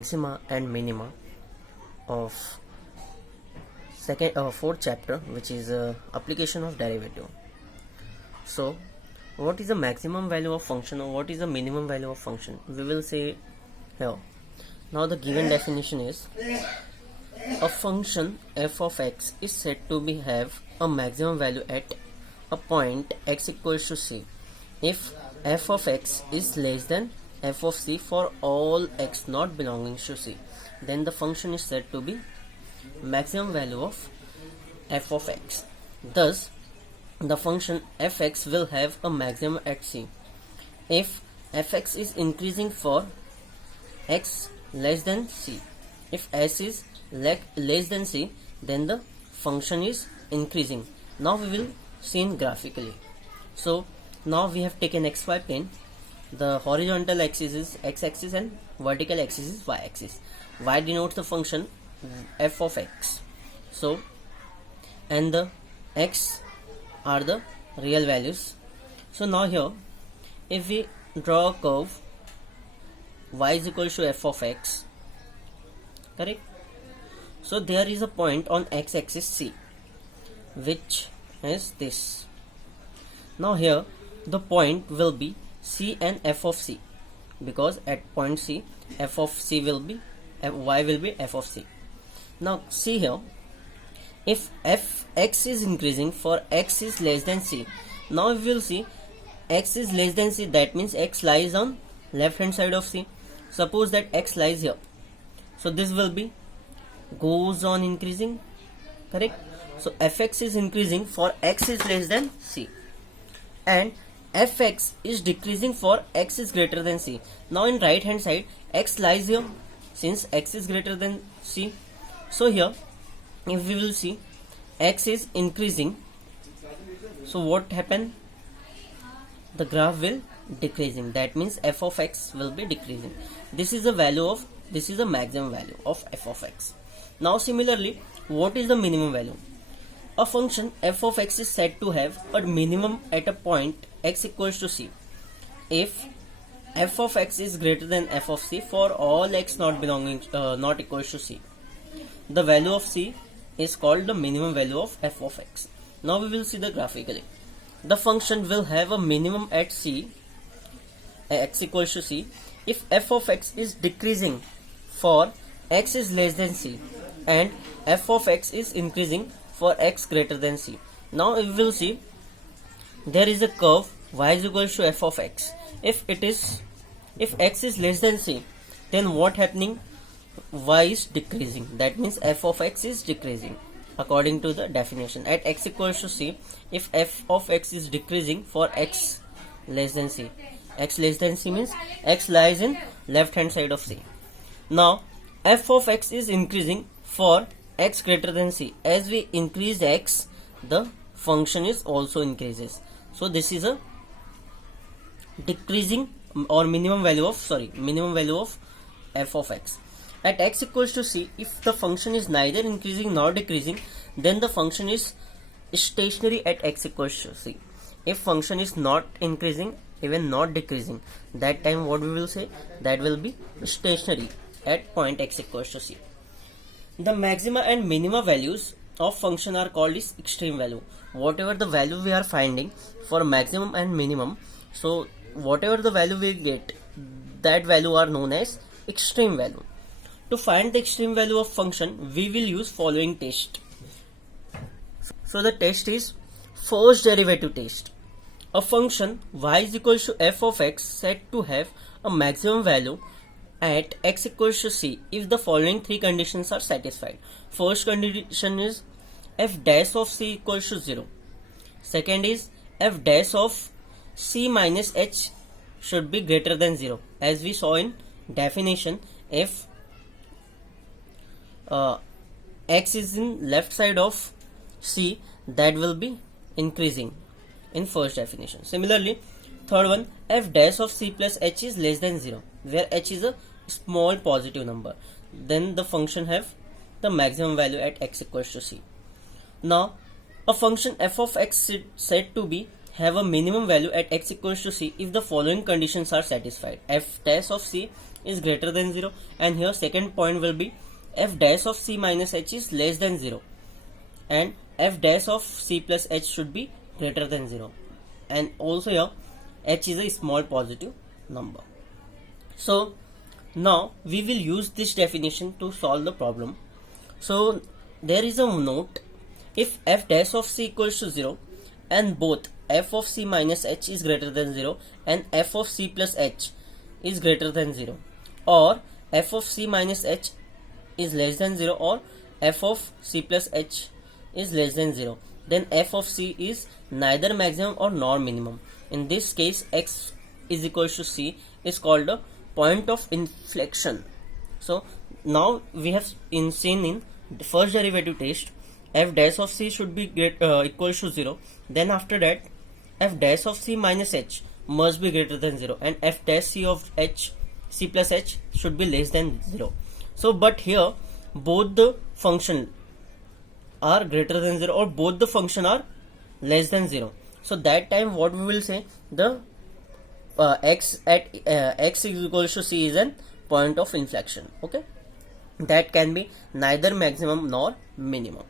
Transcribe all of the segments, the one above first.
maxima and minima of fourth chapter, which is application of derivative. So what is the maximum value of function or what is the minimum value of function? We will say here. Now the given definition is a function f of x is said to be have a maximum value at a point x equals to c if f of x is less than f of c for all x not belonging to c. Then the function is said to be maximum value of f of x. Thus the function fx will have a maximum at c if fx is increasing for x less than c. If s is less than c, then the function is increasing. Now we will see in graphically. So now we have taken xy plane. The horizontal axis is x-axis and vertical axis is y-axis. Y denotes the function f of x. So and the x are the real values. So now here, if we draw a curve y is equal to f of x, correct? So there is a point on x-axis c, which is this. Now here the point will be c and f of c, because at point c f of c will be y will be f of c. Now see here, if fx is increasing for x is less than c. Now we will see x is less than c, that means x lies on left hand side of c. Suppose that x lies here, so this will be goes on increasing, correct? So fx is increasing for x is less than c and fx is decreasing for x is greater than c. Now in right hand side x lies here since x is greater than c. So here if we will see x is increasing, so what happen? The graph will decreasing, that means f of x will be decreasing. This is the value of, this is the maximum value of f of x. Now similarly, what is the minimum value? A function f of x is said to have a minimum at a point x equals to c if f of x is greater than f of c for all x not belonging not equals to c. The value of c is called the minimum value of f of x. Now we will see the graphically. The function will have a minimum at c, x equals to c, if f of x is decreasing for x is less than c and f of x is increasing for x greater than c. Now we will see there is a curve y is equal to f of x. If x is less than c, then what happening? Y is decreasing, that means f of x is decreasing according to the definition. At x equals to c, if f of x is decreasing for x less than c, x less than c means x lies in left hand side of c. Now f of x is increasing for x greater than c. As we increase x, the function is also increases. So this is a decreasing or minimum value of f of x. At x equals to c, if the function is neither increasing nor decreasing, then the function is stationary at x equals to c. If function is not increasing, even not decreasing, that time what we will say? That will be stationary at point x equals to c. The maxima and minima values of function are called is extreme value. Whatever the value we are finding for maximum and minimum, so whatever the value we get, that value are known as extreme value. To find the extreme value of function, we will use following test. So the test is first derivative test. A function y is equal to f of x said to have a maximum value at x equals to c if the following three conditions are satisfied. First condition is f dash of c equals to 0. Second is f dash of c minus h should be greater than 0. As we saw in definition, if x is in left side of c, that will be increasing in first definition. Similarly, third one, f dash of c plus h is less than 0, where h is a small positive number, then the function have the maximum value at x equals to c. Now a function f of x is said to be have a minimum value at x equals to c if the following conditions are satisfied. F dash of c is greater than 0, and here second point will be f dash of c minus h is less than 0, and f dash of c plus h should be greater than 0, and also here h is a small positive number. So now we will use this definition to solve the problem. So there is a note: if f dash of c equals to 0 and both f of c minus h is greater than 0 and f of c plus h is greater than 0, or f of c minus h is less than 0 or f of c plus h is less than 0, then f of c is neither maximum or nor minimum. In this case, x is equals to c is called a point of inflection. So now we have seen in the first derivative test, f dash of c should be equals to 0, then after that f dash of c minus h must be greater than 0, and f dash c of h c plus h should be less than 0. So but here both the function are greater than 0 or both the function are less than 0. So that time what we will say, the x at x is equals to c is an point of inflection. Okay, that can be neither maximum nor minimum.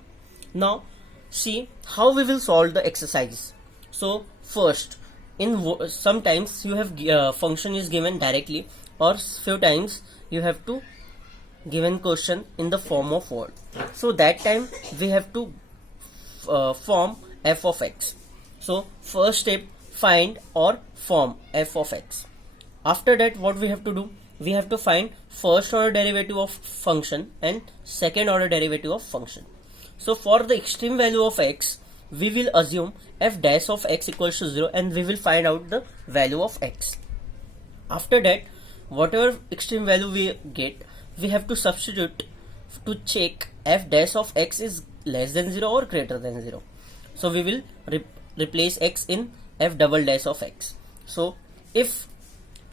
Now see how we will solve the exercise. So first, in sometimes you have function is given directly, or few times you have to given question in the form of word. So that time we have to form f of x. So first step, find or form f of x. After that what we have to do, we have to find first order derivative of function and second order derivative of function. So for the extreme value of x, we will assume f dash of x equals to 0 and we will find out the value of x. After that, whatever extreme value we get, we have to substitute to check f dash of x is less than 0 or greater than 0. So we will replace x in f double dash of x. So if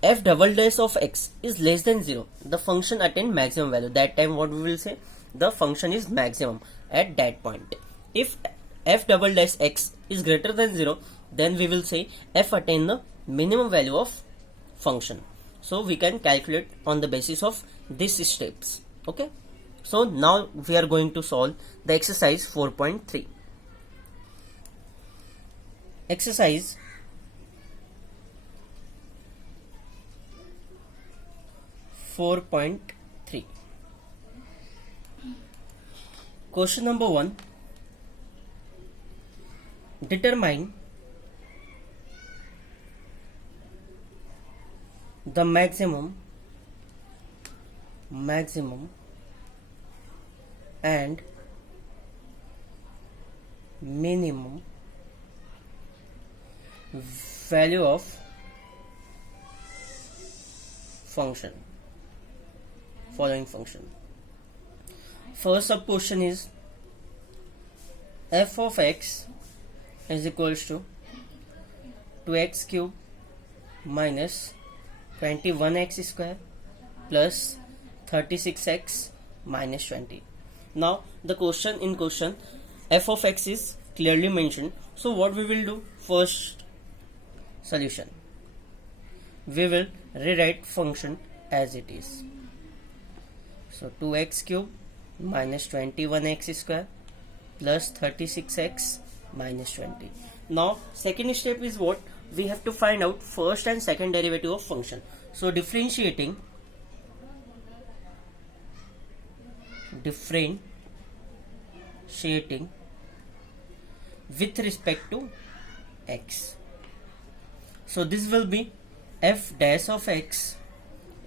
f double dash of x is less than 0, the function attain maximum value. That time what we will say, the function is maximum at that point. If f double dash x is greater than 0, then we will say f attain the minimum value of function. So we can calculate on the basis of these steps. Okay, so now we are going to solve the exercise 4.3. Exercise 4.3. Question number 1. Determine the maximum and minimum value of function, following function. First sub question is f of x is equals to 2x cube minus 21x square plus 36x minus 20. Now the question in question, f of x is clearly mentioned. So what we will do, first solution, we will rewrite function as it is. So 2x cube minus 21x square plus 36x minus 20. Now second step is what? We have to find out first and second derivative of function. So differentiating with respect to x. So this will be f dash of x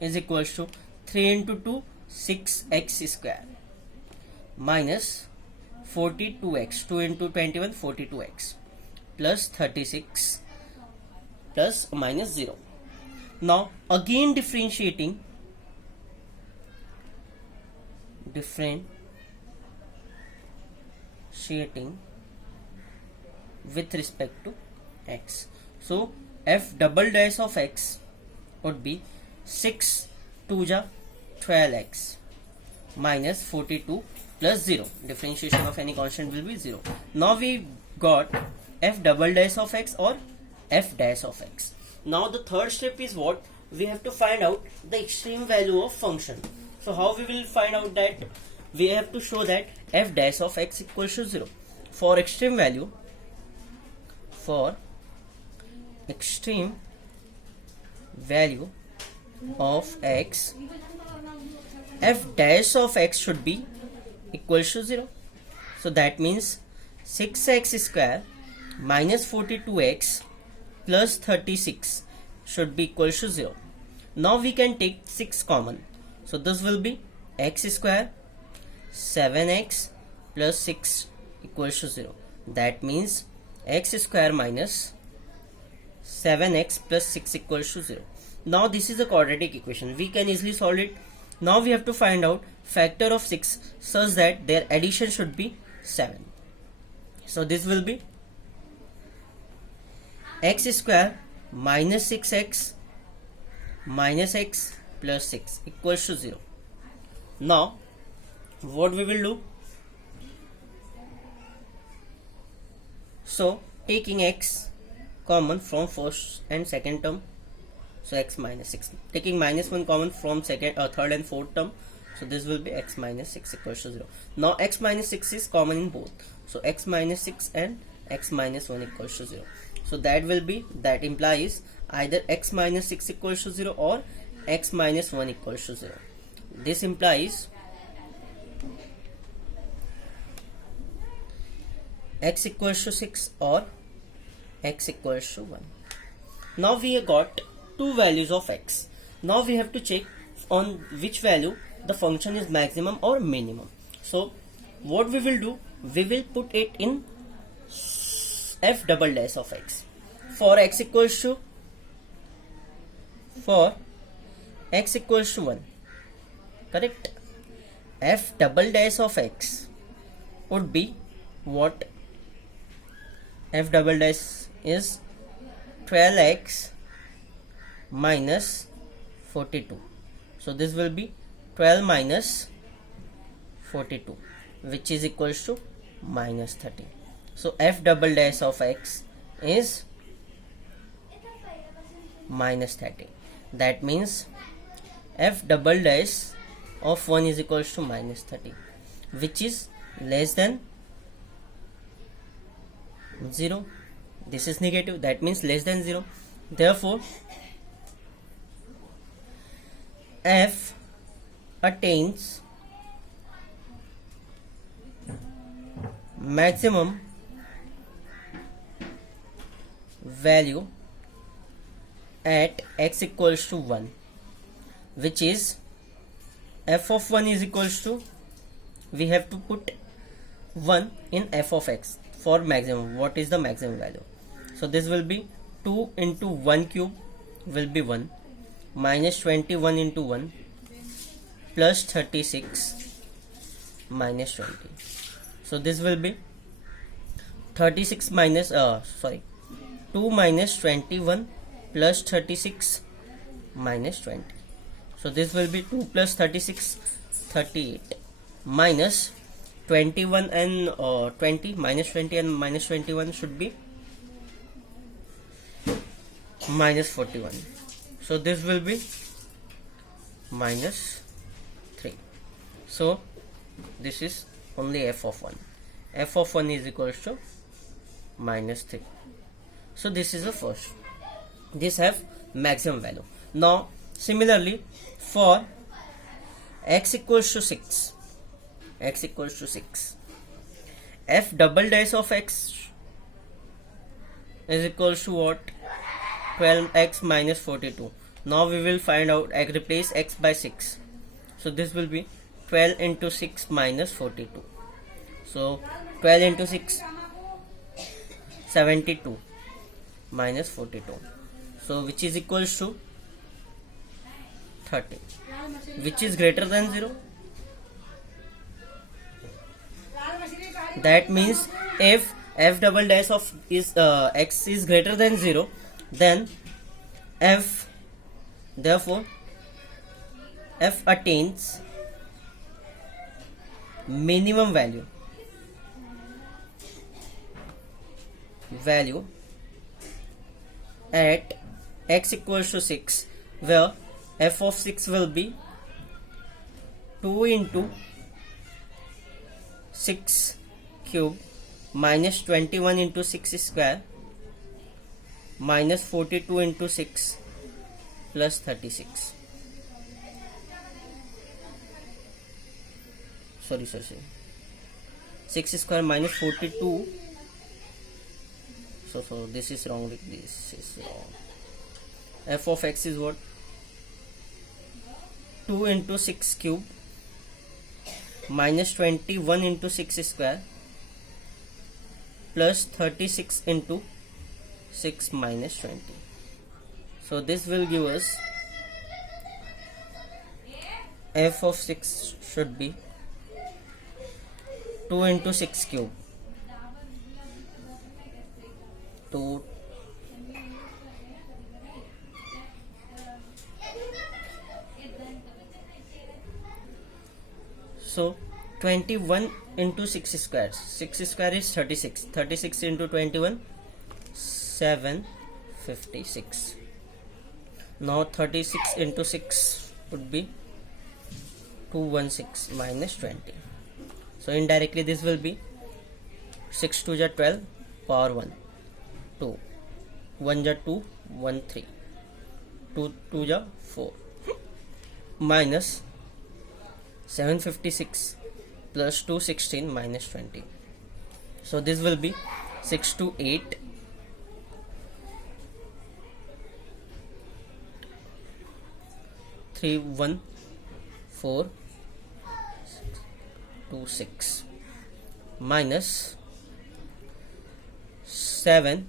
is equals to 3 into 2 6x square minus 42x, 2 into 21 42x plus 36 plus minus 0. Now again differentiating with respect to x. So f double dash of x would be 6 2 ja 12x minus 42 plus 0. Differentiation of any constant will be 0. Now we got f double dash of x or f dash of x. Now the third step is what? We have to find out the extreme value of function. So how we will find out that? We have to show that f dash of x equals to 0. For extreme value of x, f dash of x should be equals to 0. So that means 6x square minus 42x plus 36 should be equals to 0. Now we can take 6 common. So this will be x square 7x plus 6 equals to 0. That means x square minus 7x plus 6 equals to 0. Now this is a quadratic equation. We can easily solve it. Now we have to find out factor of 6 such that their addition should be 7. So this will be x square minus 6x minus x plus 6 equals to 0. Now what we will do? So taking x common from first and second term, so x minus 6, taking minus 1 common from second, third and fourth term, so this will be x minus 6 equals to 0. Now x minus 6 is common in both, so x minus 6 and x minus 1 equals to 0. So that implies either x minus 6 equals to 0 or x minus 1 equals to 0. This implies x equals to 6 or x equals to 1. Now we have got two values of x. Now we have to check on which value the function is maximum or minimum. So what we will do? We will put it in f double dash of x. For x equals to 1, correct? F double dash of x would be what? F double dash is 12x minus 42. So this will be 12 minus 42, which is equals to minus 30. So f double dash of x is minus 30. That means f double dash of 1 is equals to minus 30, which is less than 0. This is negative, that means less than 0. Therefore f attains maximum value at x equals to 1, which is f of 1 is equals to, we have to put 1 in f of x for maximum. What is the maximum value? So this will be 2 into 1 cube will be 1 minus 21 into 1 plus 36 minus 20. So this will be 36 minus 2 minus 21 plus 36 minus 20. So this will be 2 plus 36, 38, minus 21 and 20, minus 20 and minus 21 should be minus 41. So this will be minus 3. So this is only f of 1. F of 1 is equals to minus 3. So this is the first. This have maximum value. Now similarly for x equals to 6, f double dash of x is equals to what? 12x minus 42. Now we will find out, replace x by 6. So this will be 12 into 6 minus 42. So 12 into 6, 72 minus 42. So which is equals to 30, which is greater than 0. That means if f double dash of x is greater than 0, then therefore f attains minimum value at x equals to 6, where f of 6 will be 2 into 6 cube minus 21 into 6 square minus 42 into 6 plus 36. Sorry. 6 square minus 42. So this is wrong. This is wrong. F of x is what? 2 into 6 cube minus 21 into 6 square plus 36 into 6 minus 20. So this will give us f of 6 should be 2 into 6 cube. 2 So 21 into 6 square. 6 square is 36. 36 into 21, 756. Now 36 into 6 would be 216 minus 20. So indirectly this will be 6 2 ja 12, power 1, 2, 1 ja 2, 1 3, 2 2 ja 4, minus 756 plus 216 minus 20. So this will be 6 to 8, 3 1 4 2 6 minus 7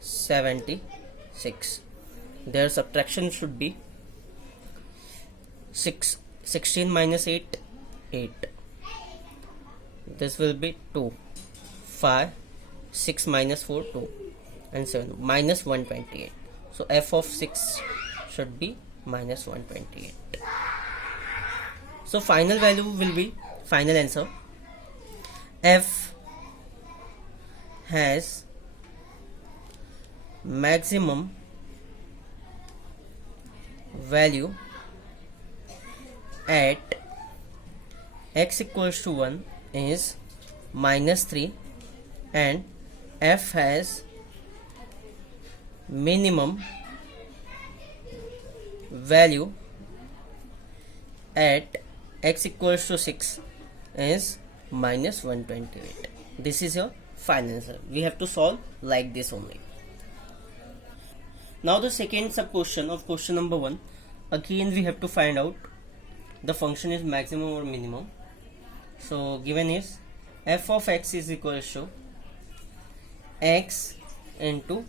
76. Their subtraction should be 16 minus 8, 8. This will be 2, 5, 6 minus 4, 2, and 7, minus 128. So f of 6 should be minus 128. So final value will be, final answer, f has maximum value at x equals to 1 is minus 3, and f has minimum value at x equals to 6 is minus 128. This is your final answer. We have to solve like this only. Now the second sub question of question number 1, again we have to find out the function is maximum or minimum. So given is f of x is equal to x into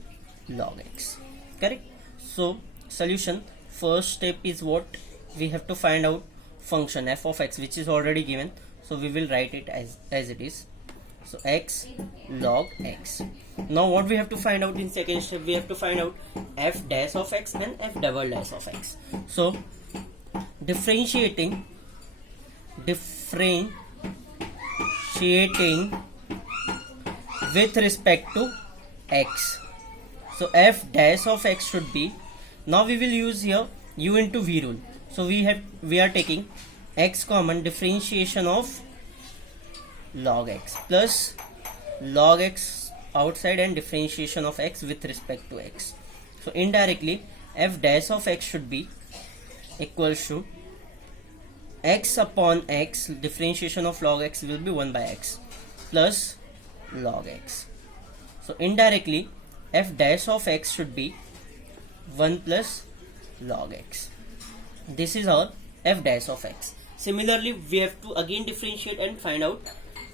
log x, correct? So solution, first step is what? We have to find out function f of x, which is already given, so we will write it as it is. So x log x. Now what we have to find out in second step? We have to find out f dash of x and f double dash of x. So differentiating with respect to x. So f dash of x should be, now we will use here u into v rule. So we are taking x common, differentiation of log x plus log x outside and differentiation of x with respect to x. So indirectly f dash of x should be equals to x upon x, differentiation of log x will be 1 by x plus log x. So indirectly f dash of x should be 1 plus log x. This is our f dash of x. Similarly we have to again differentiate and find out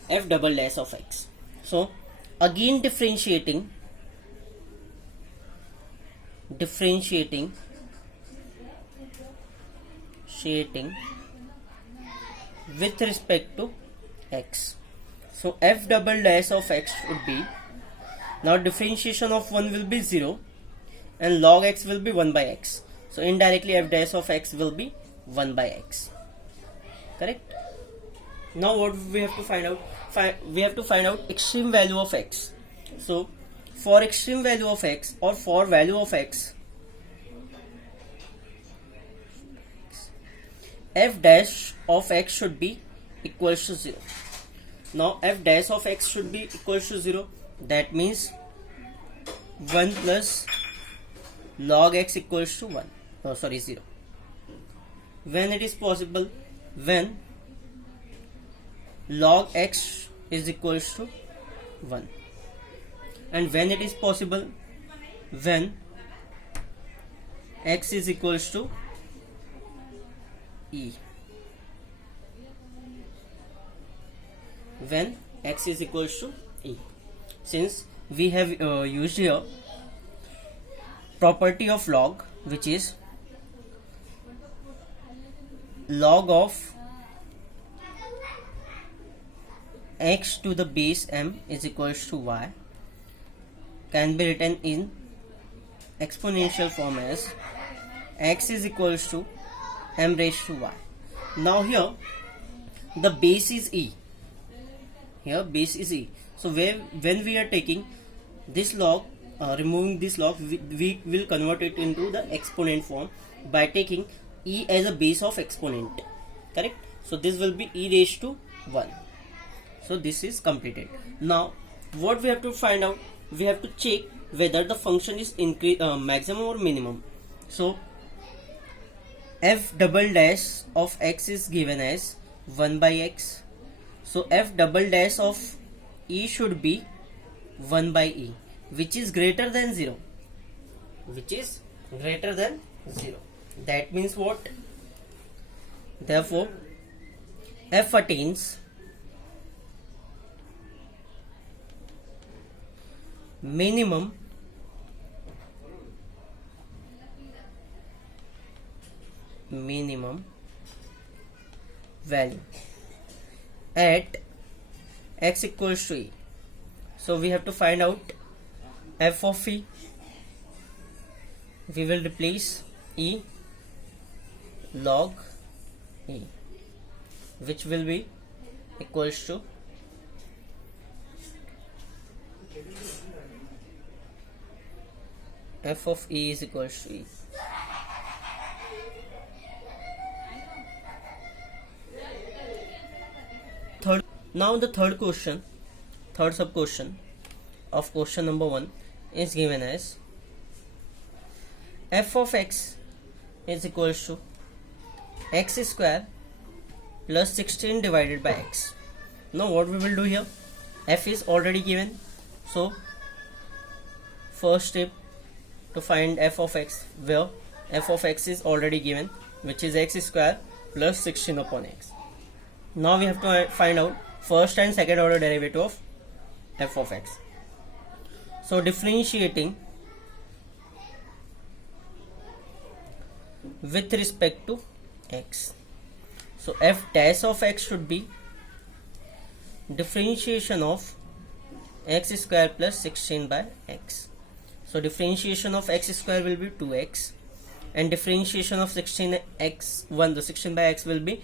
f double dash of x. So again differentiating with respect to x. So f double dash of x would be, now differentiation of 1 will be 0 and log x will be 1 by x. So indirectly f dash of x will be 1 by x, correct? Now what we have to find out? We have to find out extreme value of x. So for extreme value of x or for value of x, f dash of x should be equals to 0. Now f dash of x should be equals to 0. That means 1 plus log x equals to 1. Oh, sorry, 0. When it is possible, when log x is equals to 1. And when it is possible, when x is equals to e. When x is equals to e. Since we have used here property of log, which is log of x to the base m is equals to y, can be written in exponential form as x is equals to m raised to y. Now here the base is e. Here base is e. So when we are taking this log, removing this log, we will convert it into the exponent form by taking e as a base of exponent. Correct? So this will be e raised to 1. So this is completed. Now what we have to find out, we have to check whether the function is maximum or minimum. So f double dash of x is given as 1 by x. So f double dash of e should be 1 by e, which is greater than 0. Which is greater than 0. That means what? Therefore, f attains minimum value at x equals to e. So we have to find out f of e. We will replace e log e, which will be equals to f of e is equals to e. Now the third sub question of question number 1 is given as f of x is equals to x square plus 16 divided by x. Now what we will do here, f is already given, so first step to find f of x, where f of x is already given, which is x square plus 16 upon x. Now we have to find out first and second order derivative of f of x. So differentiating with respect to x. So f dash of x should be differentiation of x square plus 16 by x. So differentiation of x square will be 2x, and differentiation of 16x1, the 16 by x, will be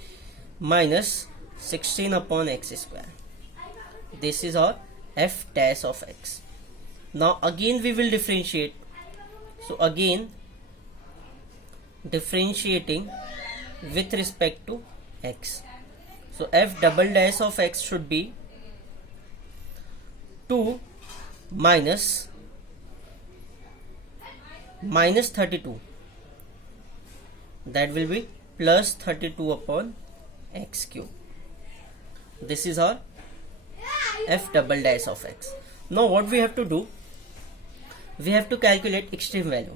minus 16 upon x square. This is our f dash of x. Now again we will differentiate. So again differentiating with respect to x. So f double dash of x should be 2 minus 32. That will be plus 32 upon x cube. This is our f double dash of x. Now what we have to do, we have to calculate extreme value.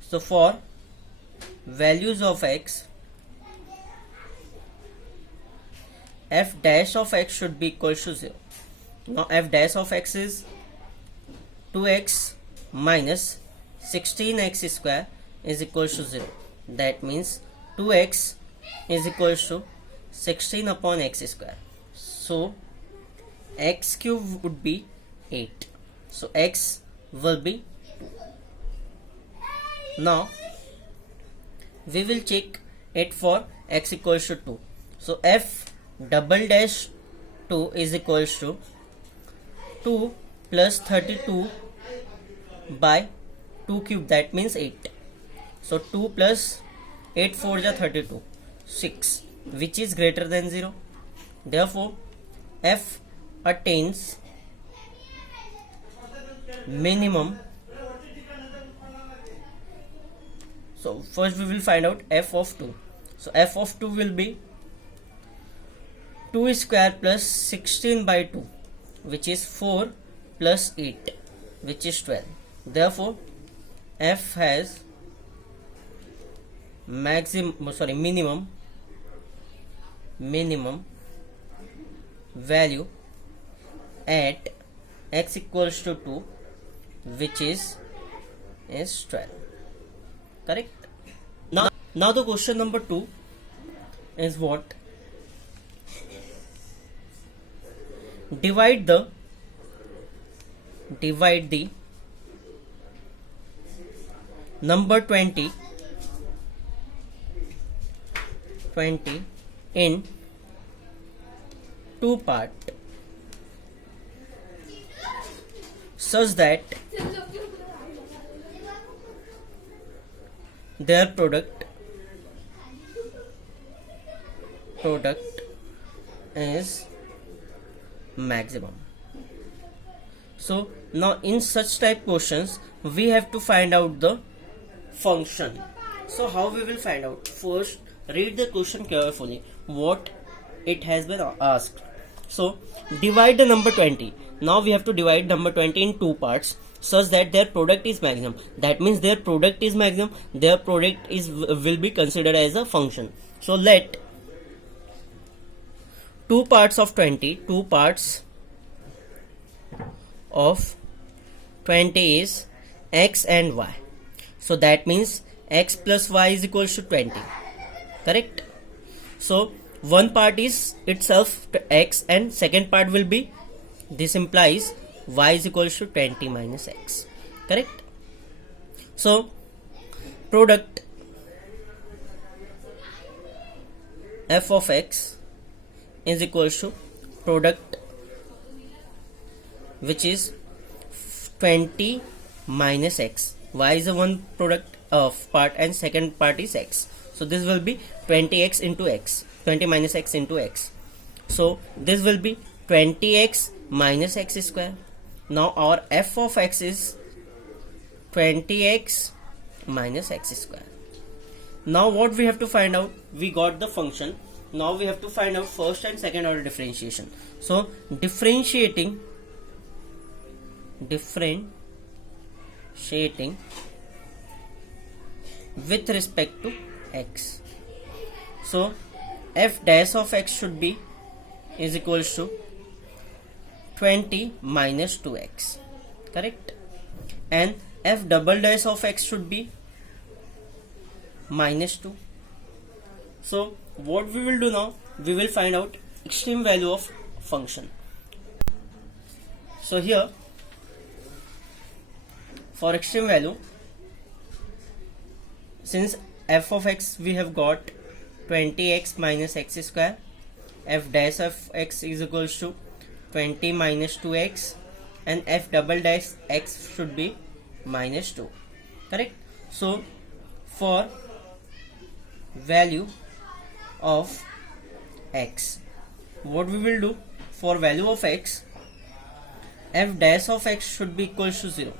So for values of x, f dash of x should be equal to 0. Now f dash of x is 2x minus 16x square is equal to 0. That means 2x is equal to 16 upon x square. So x cube would be 8. So x will be 2. Now we will check it for x equals to 2. So f double dash 2 is equals to 2 plus 32 by 2 cube, that means 8. So 2 plus 8 4 is 32, 6, which is greater than 0. Therefore f attains minimum. So first we will find out f of 2. So f of 2 will be 2 square plus 16 by 2, which is 4 plus 8, which is 12. Therefore f has minimum value at x equals to 2, which is 12. Correct? Now the question number 2 is what? Divide the number 20 in 2 parts such that their product is maximum. So now in such type questions we have to find out the function. So how we will find out? First, read the question carefully what it has been asked. So divide the number 20. Now we have to divide number 20 in 2 parts such that their product is maximum. That means their product is maximum. Their product will be considered as a function. So let 2 parts of 20 is x and y. So that means x plus y is equals to 20. Correct? So one part is itself x and second part will be, this implies y is equals to 20 minus x. Correct? So product f of x is equals to product which is 20 minus x. Y is the one product of part and second part is x. So this will be 20x into x, 20 minus x into x. So this will be 20x minus x square. Now our f of x is 20x minus x square. Now what we have to find out? We got the function. Now we have to find out first and second order differentiation. So differentiating with respect to x. So f dash of x should be is equals to 20 minus 2x. Correct? And f double dash of x should be minus 2. So what we will do now? We will find out extreme value of function. So here for extreme value, since f of x we have got 20x minus x square, f dash of x is equals to 20 minus 2x, and f double dash x should be minus 2. Correct? So for value of x, what we will do? For value of x, f dash of x should be equals to 0.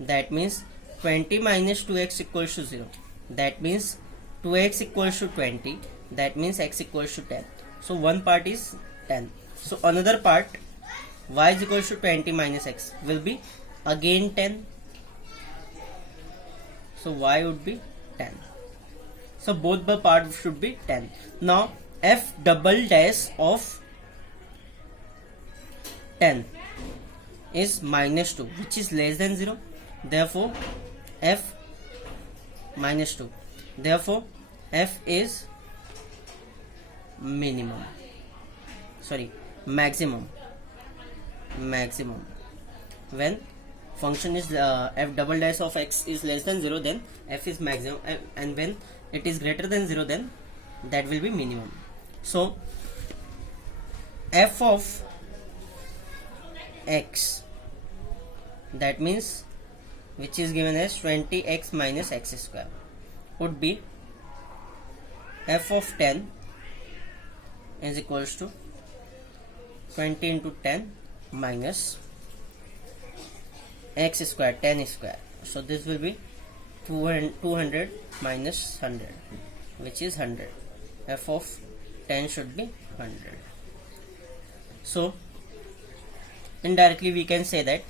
That means 20 minus 2x equals to 0. That means 2x equals to 20. That means x equals to 10. So one part is 10. So another part, y is equals to 20 minus x, will be again 10. So y would be 10. So both the parts should be 10. Now f double dash of 10 is minus 2, which is less than 0. Therefore f minus 2. Therefore f is maximum. When function is f double dash of x is less than 0, then f is maximum, and when it is greater than 0, then that will be minimum. So f of x, that means which is given as 20x minus x square, would be f of 10 is equals to 20 into 10 minus x square, 10 square. So this will be 200 minus 100, which is 100. F of 10 should be 100. So indirectly we can say that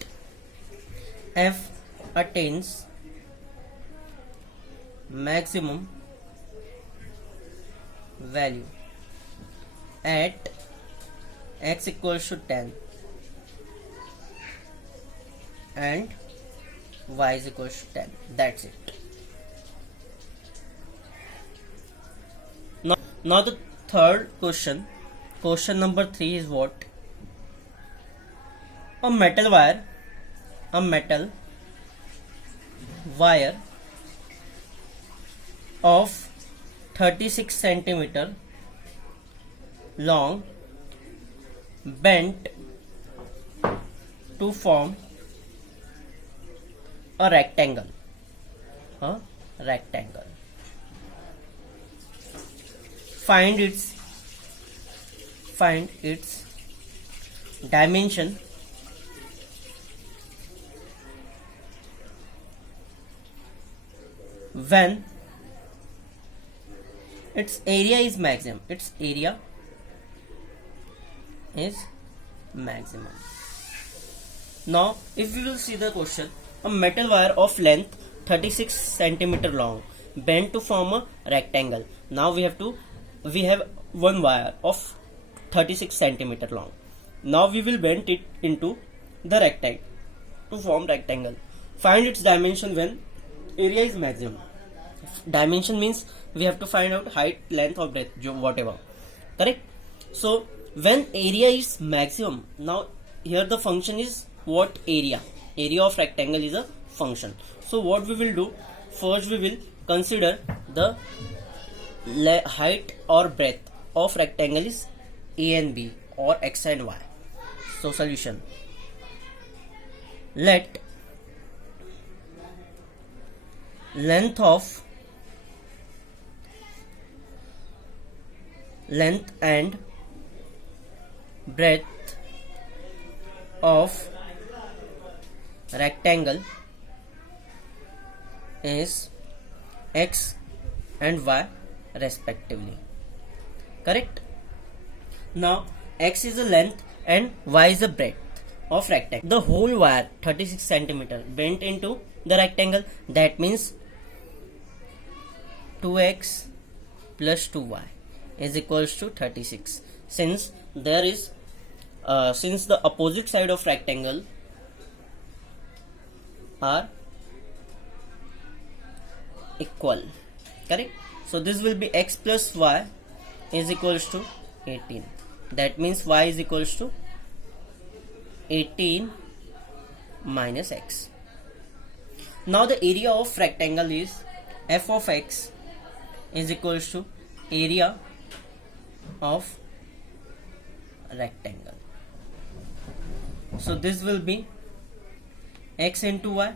f attains maximum value at x equals to 10 and y is equals to 10. That's it. Now the third question number 3 is what? A metal wire of 36 centimeter long bent to form a rectangle. Find its dimension when its area is maximum. Now if we will see the question, a metal wire of length 36 centimeter long bent to form a rectangle. Now we have one wire of 36 centimeter long. Now we will bend it into the rectangle to form rectangle. Find its dimension when area is maximum. Dimension means we have to find out height, length or breadth, whatever. Correct? So when area is maximum, now here the function is what? Area of rectangle is a function. So what we will do, first we will consider the height or breadth of rectangle is a and b or x and y. So solution, let length and breadth of rectangle is x and y respectively. Correct? Now x is the length and y is the breadth of rectangle. The whole wire 36 centimeter bent into the rectangle, that means 2x plus 2y is equals to 36. Since the opposite side of rectangle are equal. Correct? So this will be x plus y is equals to 18. That means y is equals to 18 minus x. Now the area of rectangle is f of x is equals to area of rectangle. So this will be x into y.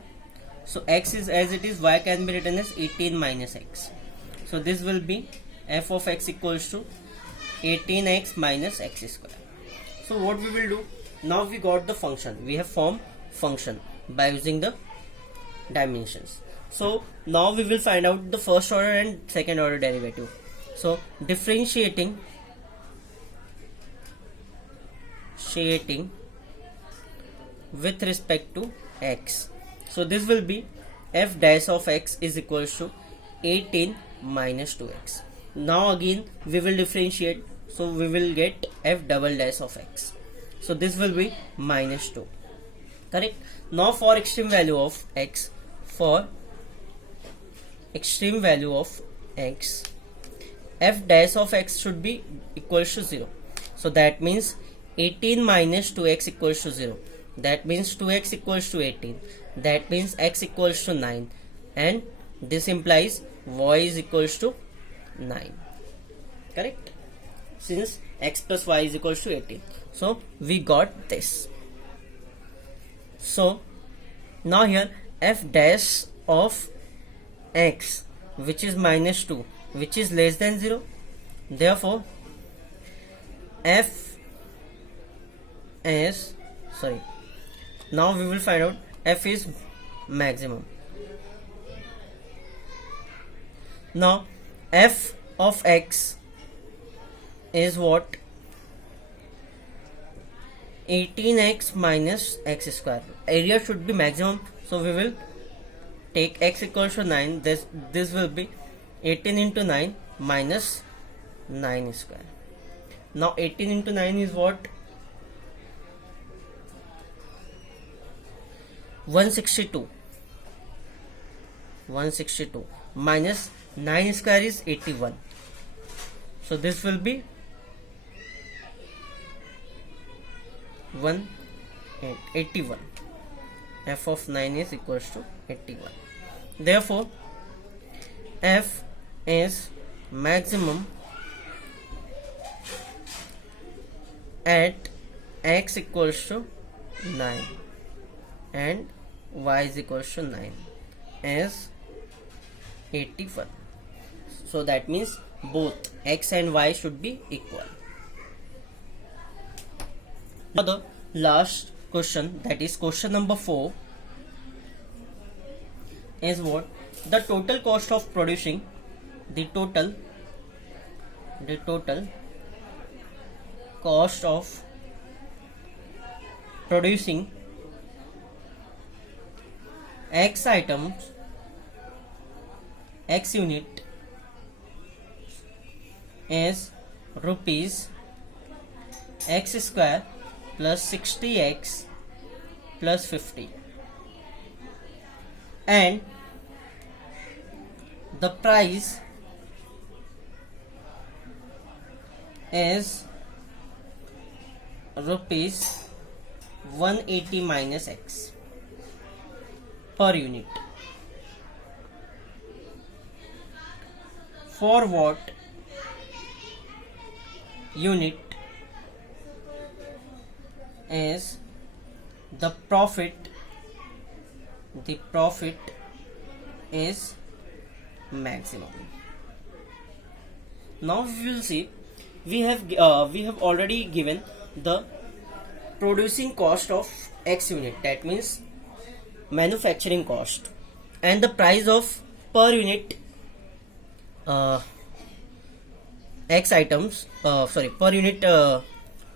So x is as it is, y can be written as 18 minus x. So this will be f of x equals to 18x minus x square. So what we will do, now we got the function, we have formed function by using the dimensions. So now we will find out the first order and second order derivative. So differentiating with respect to x. So this will be f dash of x is equals to 18 minus 2x. Now again we will differentiate, so we will get f double dash of x. So this will be minus 2. Correct? Now for extreme value of x, f dash of x should be equals to 0. So that means 18 minus 2x equals to 0. That means 2x equals to 18. That means x equals to 9. And this implies y is equals to 9. Correct? Since x plus y is equals to 18. So we got this. So now here f dash of x, which is minus 2, which is less than 0. Therefore f is, sorry, now we will find out f is maximum. Now f of x is what? 18x minus x square. Area should be maximum, so we will take x equals to 9. This will be 18 into 9 minus 9 square. Now 18 into 9 is what? 162. 162 minus 9 square is 81. So this will be 81. F of 9 is equals to 81. Therefore f is maximum at x equals to 9 and y is equals to 9 is 81. So that means both x and y should be equal. Now the last question, that is question number 4, is what? The total cost of producing, the total cost of producing x items, x unit is rupees x square plus 60x plus 50, and the price is rupees 180 minus x per unit. For what unit is the profit is maximum. Now we will see, we have already given the producing cost of x unit, that means manufacturing cost, and the price of per unit x items, per unit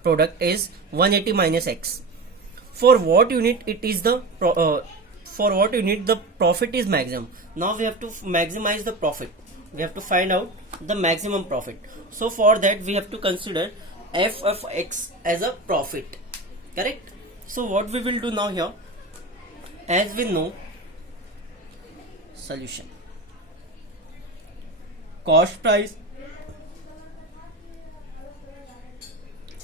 product is 180 minus x. For what unit it is the for what unit the profit is maximum? Now we have to maximize the profit. We have to find out the maximum profit. So for that we have to consider f of x as a profit. Correct? So what we will do now here, as we know, solution, cost price,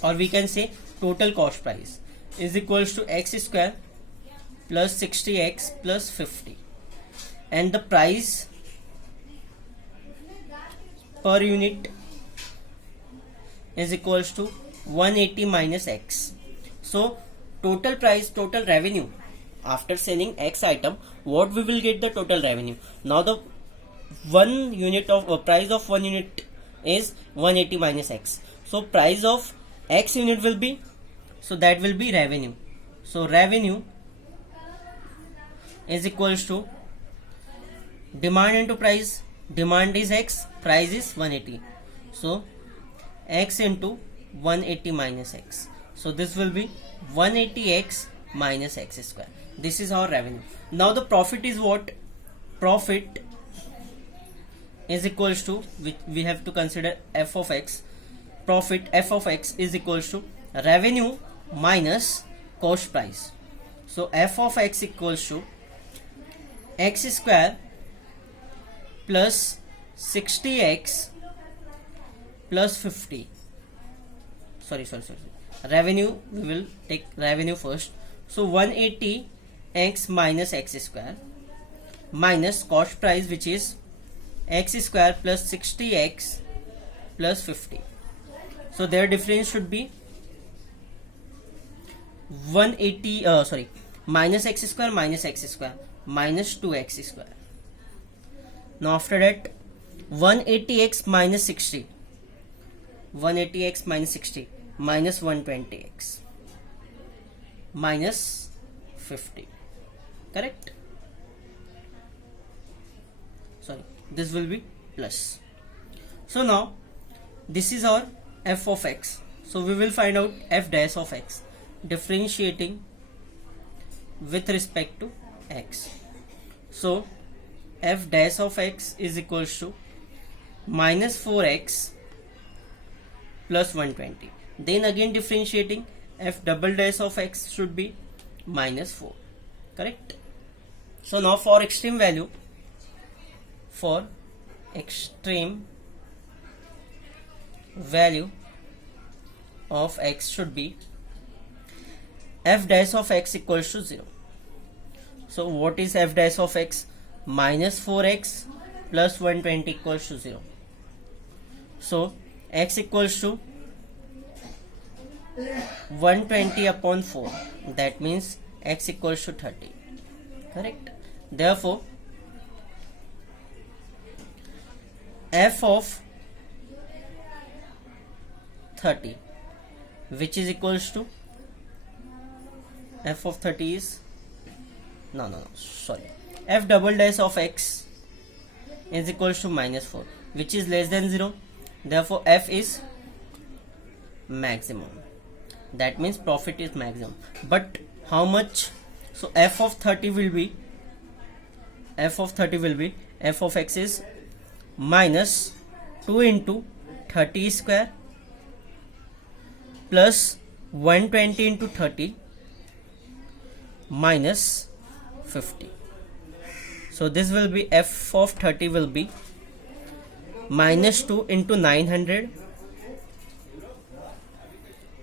or we can say total cost price, is equals to x square plus 60x plus 50, and the price per unit is equals to 180 minus x. So total price, total revenue after selling x item, what we will get the total revenue. Now the 1 unit of price of 1 unit is 180 minus x. So price of x unit will be, so that will be revenue. So revenue is equals to demand into price. Demand is x, price is 180. So x into 180 minus x. So this will be 180x minus x square. This is our revenue. Now the profit is what? Profit is equals to, which we have to consider f of x. Profit f of x is equals to revenue minus cost price. So f of x equals to x square plus 60x plus 50. Sorry. Revenue, we will take revenue first. So 180x minus x square minus cost price, which is x square plus 60x plus 50. So their difference should be 180, minus x square minus x square. minus 2x square. Now after that 180x minus 60, 180x minus 60 minus 120x minus 50, correct? Sorry, this will be plus. So now this is our f of x. So we will find out f dash of x differentiating with respect to x. So f dash of x is equals to minus 4x plus 120. Then again differentiating, f double dash of x should be minus 4, correct? So now for extreme value, of x should be f dash of x equals to 0. So what is f dash of x? Minus 4x plus 120 equals to 0. So x equals to 120 upon 4, that means x equals to 30, correct? Therefore f of 30, which is equals to f of 30 is f double dash of x is equals to minus 4, which is less than 0. Therefore f is maximum, that means profit is maximum. But how much? So f of 30 will be f of x is minus 2 into 30 square plus 120 into 30 minus 50. So this will be f of 30 will be minus 2 into 900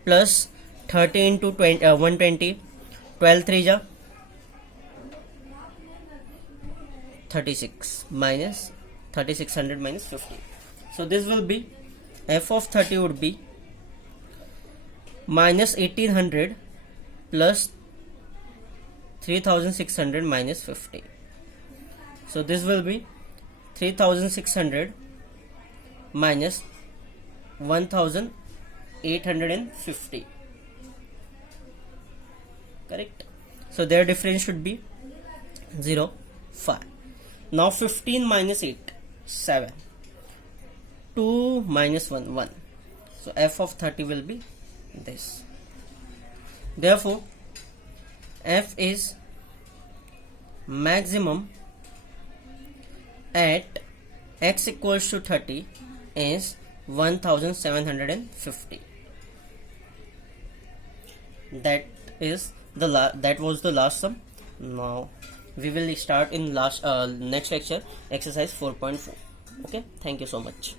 plus 30 into 120, 12 3 ja 36 minus 3600 minus 50. So this will be f of 30 would be minus 1800 plus 3600 minus 50. So this will be 3600 minus 1850, correct? So their difference should be 0, 5. Now 15 minus 8, 7. 2 minus 1, 1. So f of 30 will be this. Therefore f is maximum at x equals to 30 is 1750. That was the last sum. Now we will start in next lecture exercise 4.4. okay, thank you so much.